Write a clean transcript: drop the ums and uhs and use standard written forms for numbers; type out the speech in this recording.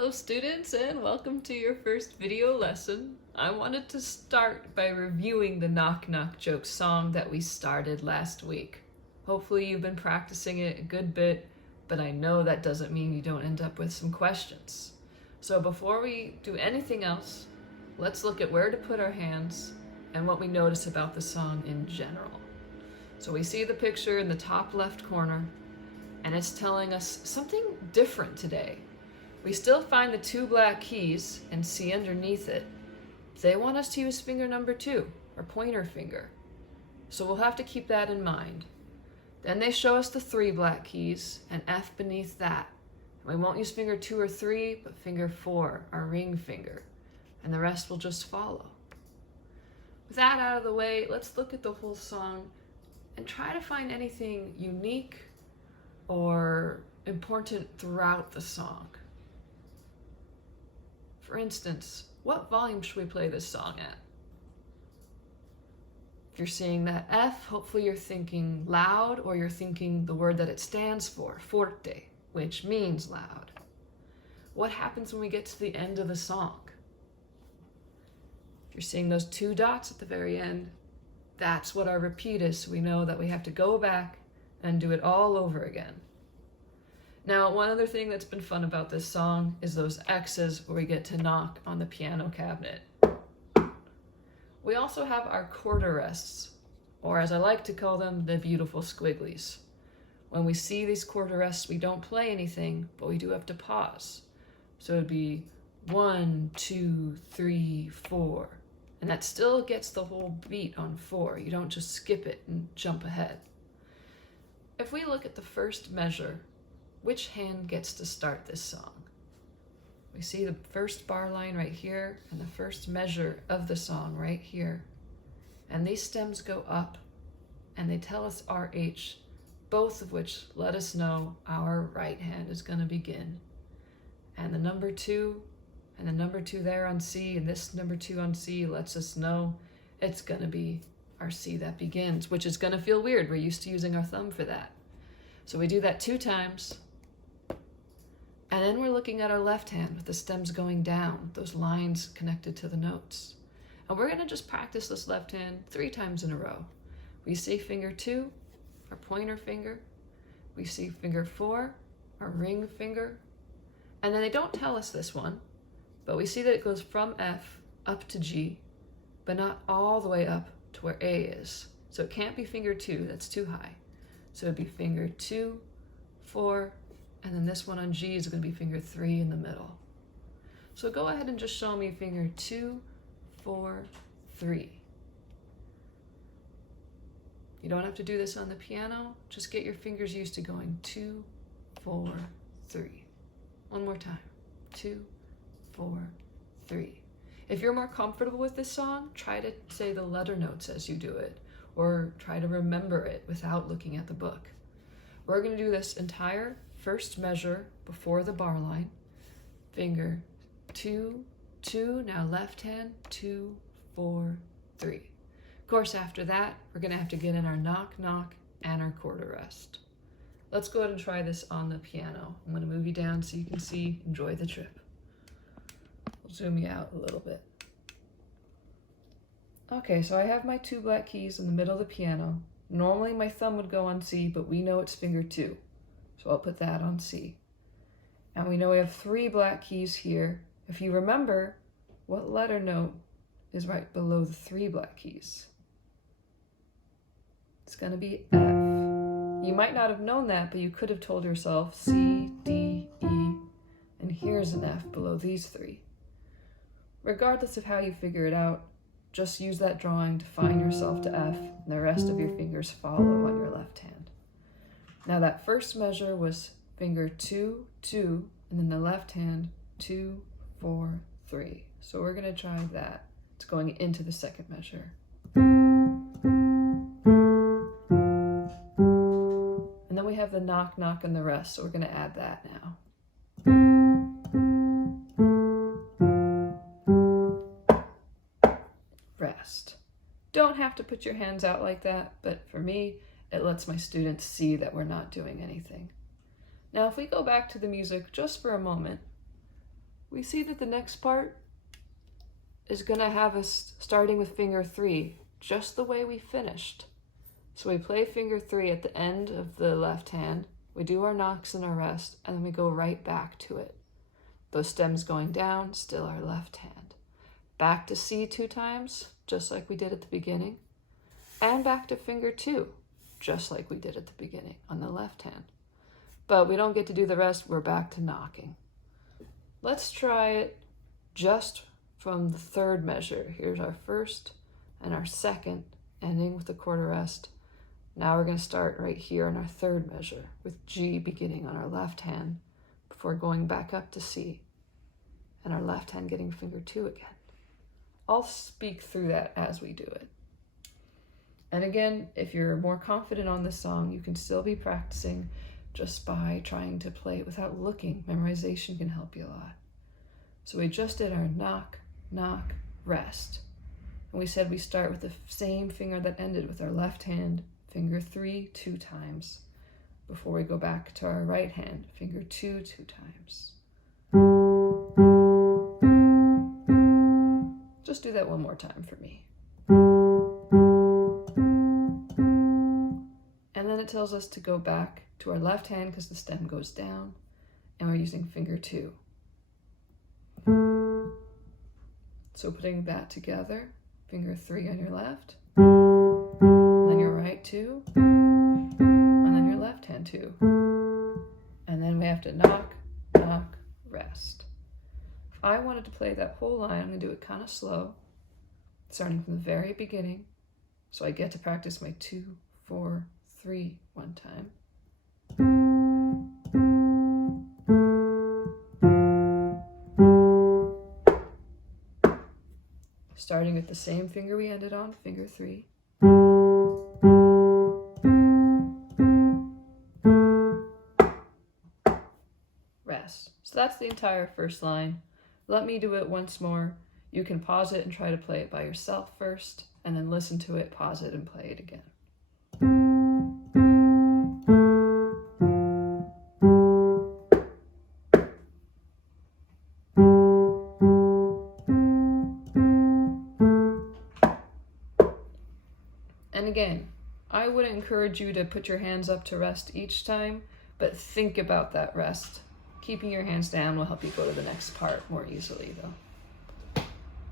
Hello students, and welcome to your first video lesson. I wanted to start by reviewing the Knock Knock Joke song that we started last week. Hopefully you've been practicing it a good bit, but I know that doesn't mean you don't end up with some questions. So before we do anything else, let's look at where to put our hands and what we notice about the song in general. So we see the picture in the top left corner, and it's telling us something different today. We still find the two black keys and see underneath it, they want us to use finger number 2, or pointer finger. So we'll have to keep that in mind. Then they show us the 3 black keys and F beneath that. We won't use finger 2 or 3, but finger 4, our ring finger, and the rest will just follow. With that out of the way, let's look at the whole song and try to find anything unique or important throughout the song. For instance, what volume should we play this song at? If you're seeing that F, hopefully you're thinking loud, or you're thinking the word that it stands for, forte, which means loud. What happens when we get to the end of the song? If you're seeing those 2 dots at the very end, that's what our repeat is, so we know that we have to go back and do it all over again. Now, one other thing that's been fun about this song is those X's where we get to knock on the piano cabinet. We also have our quarter rests, or as I like to call them, the beautiful squigglies. When we see these quarter rests, we don't play anything, but we do have to pause. So it'd be 1, 2, 3, 4, and that still gets the whole beat on 4. You don't just skip it and jump ahead. If we look at the first measure, which hand gets to start this song? We see the first bar line right here and the first measure of the song right here. And these stems go up and they tell us RH, both of which let us know our right hand is going to begin. And the number 2 and the number 2 there on C and this number 2 on C lets us know it's going to be our C that begins, which is going to feel weird. We're used to using our thumb for that. So we do that 2 times. And then we're looking at our left hand with the stems going down, those lines connected to the notes. And we're going to just practice this left hand 3 times in a row. We see finger 2, our pointer finger. We see finger 4, our ring finger. And then they don't tell us this one, but we see that it goes from F up to G, but not all the way up to where A is. So it can't be finger 2, that's too high. So it'd be finger 2, 4, and then this one on G is going to be finger 3 in the middle. So go ahead and just show me finger 2, 4, 3. You don't have to do this on the piano. Just get your fingers used to going 2, 4, 3. One more time. 2, 4, 3. If you're more comfortable with this song, try to say the letter notes as you do it, or try to remember it without looking at the book. We're going to do this entire first measure before the bar line. Finger 2, 2, now left hand, 2, 4, 3. Of course, after that, we're going to have to get in our knock, knock, and our quarter rest. Let's go ahead and try this on the piano. I'm going to move you down so you can see, enjoy the trip. We'll zoom you out a little bit. Okay, so I have my 2 black keys in the middle of the piano. Normally my thumb would go on C, but we know it's finger 2. So I'll put that on C. And we know we have 3 black keys here. If you remember, what letter note is right below the 3 black keys? It's going to be F. You might not have known that, but you could have told yourself C, D, E, and here's an F below these 3. Regardless of how you figure it out, just use that drawing to find yourself to F, and the rest of your fingers follow on your left hand. Now that first measure was finger 2, 2, and then the left hand 2, 4, 3. So we're going to try that. It's going into the second measure. And then we have the knock, knock, and the rest, so we're going to add that now. Rest. Don't have to put your hands out like that, but for me, it lets my students see that we're not doing anything. Now, if we go back to the music just for a moment, we see that the next part is going to have us starting with finger 3, just the way we finished. So we play finger 3 at the end of the left hand, we do our knocks and our rest, and then we go right back to it. Those stems going down, still our left hand. Back to C 2 times, just like we did at the beginning, and back to finger 2, just like we did at the beginning on the left hand. But we don't get to do the rest, we're back to knocking. Let's try it just from the third measure. Here's our first and our second, ending with the quarter rest. Now we're going to start right here in our third measure with G beginning on our left hand before going back up to C, and our left hand getting finger 2 again. I'll speak through that as we do it. And again, if you're more confident on this song, you can still be practicing just by trying to play it without looking. Memorization can help you a lot. So we just did our knock, knock, rest. And we said we start with the same finger that ended with our left hand, finger 3 2 times, before we go back to our right hand, finger 2 2 times. Just do that one more time for me. And then it tells us to go back to our left hand because the stem goes down, and we're using finger 2. So putting that together, finger 3 on your left, and then your right 2, and then your left hand 2. And then we have to knock, knock, rest. If I wanted to play that whole line, I'm going to do it kind of slow, starting from the very beginning, so I get to practice my 2, 4, 3 one time. Starting with the same finger we ended on, finger 3. Rest. So that's the entire first line. Let me do it once more. You can pause it and try to play it by yourself first, and then listen to it, pause it, and play it again. And again, I would encourage you to put your hands up to rest each time, but think about that rest. Keeping your hands down will help you go to the next part more easily though.